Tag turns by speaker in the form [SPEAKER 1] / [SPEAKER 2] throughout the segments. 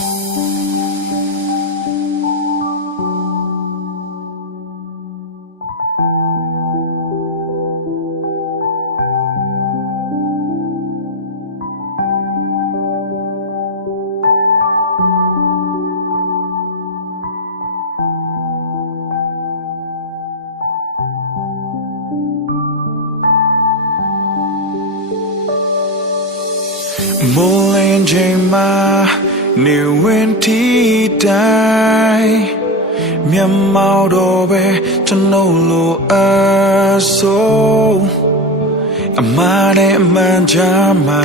[SPEAKER 1] မိုးလင်းချိ န်မှာနေဝင်တီတိုင်းမျက်မှောက်တော့ပဲကျွန်တော်လိုအဆိုးအမားနဲ့အမှန်ချမ်းမှာ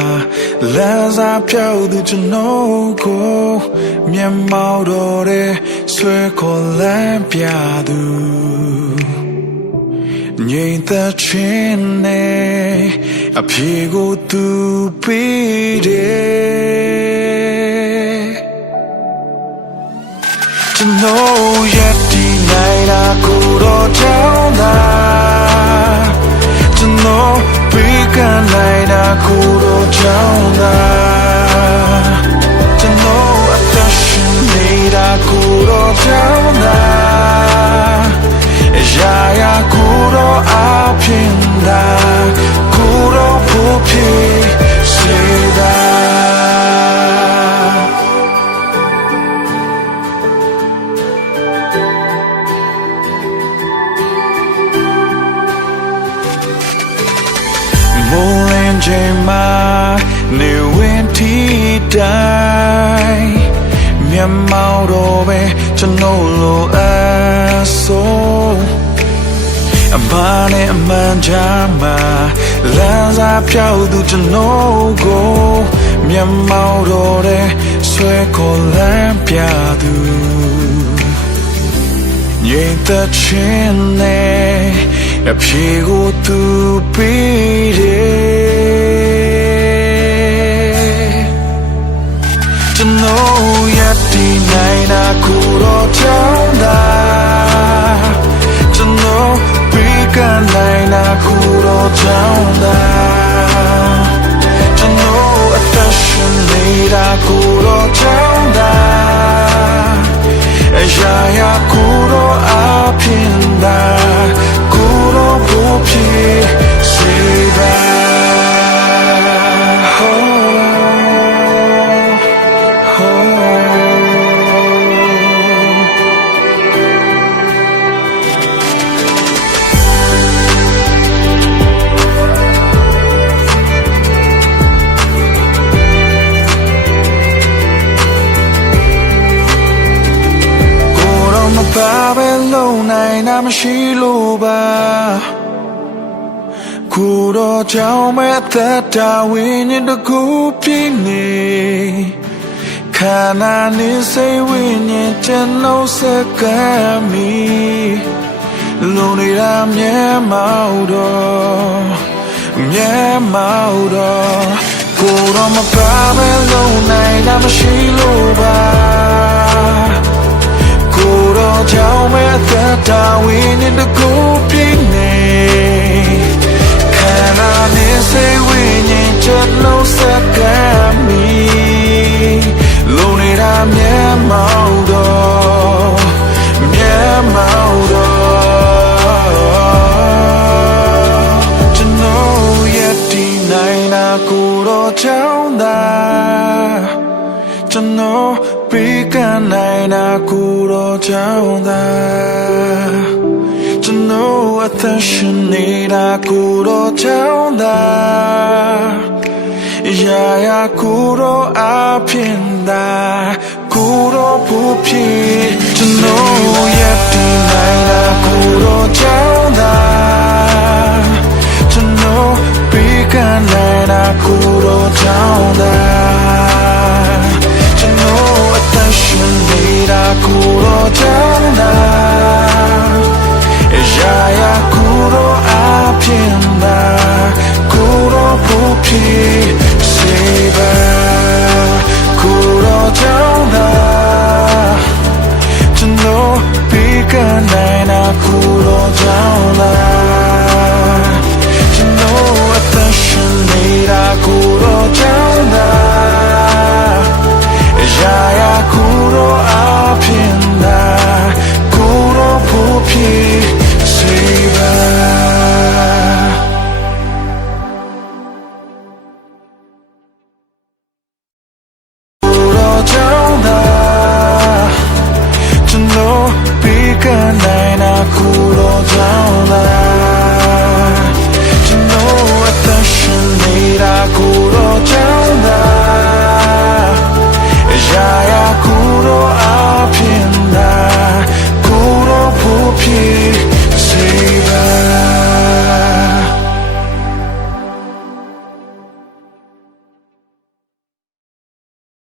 [SPEAKER 1] လမ်းစာပြောက်သူကျွန်တော်ကိုမျက်မှောက်တော့တဲ့ဆွဲခေါ်လမ်းပြသူငြိမ်သက်ခြင်းနဲ့အဖြေကိုသူပေးတယ် ကျွန်တော်ရဲ့ဒီနိုင်တာကိုတော့ကြောင်းတာကျွန်တော်ပေးကနို ချိန်မှာနေဝင်တီတိုင်းမျက်မှောက်တော့ပဲကျွန်တော်လိုအဆိုးအမားနဲ့အမှန်ချမ်းမှာလမ်းစာပြောက်သူကျွန်တော်ကိုမျက်မှောက်တော့တဲ့ဆွဲခေါ်လမ်းပြသူငြိမ်သက်ခြင်းနဲ့အဖြေကိုသူပေးတယ် နေတာကိုတော့ချောင်း ယ်တော့မပါပဲလုံနိုင်တာမရှိလို့ပါကိုယ်တော့ကြောင်းမဲ့သက်တာဝိညာဉ်တစ်ခုပြင်းနေခန္ဓာနေစိတ်ဝိညာဉ်ကျွန်တော်စကမ်းမီလုံနေတာမြဲမောက်တော့မြဲမောက်တော့ကိုယ်တော့မပါပဲလုံနိုင်တာမရှိလို့ပါကိုယ် တော်ကြောင့်မဲ့သက်တာဝိညာဉ်တစ်ခုပြင်းနေခန္ဓာနဲ့စိတ်ဝိညာဉ်ချက်လုံးစက္ကမ်းမီလုံနေတာမြဲမောက်တော့မြဲမောက်တော့ကျွန်တော်ရဲ့ဒီနိုင်တာကိုယ်တော်ကြောင့်သာကျွန်တော် ပေးကနိုင်တာကိုတော့ကြောင်းသာကျွန်တော်အသက်ရှင်နေတာကိုတော့ကြောင်းသာရာရာကိုတော့အဖြစ်တာကိုတော့ဖို့ဖြစ်ကျွန်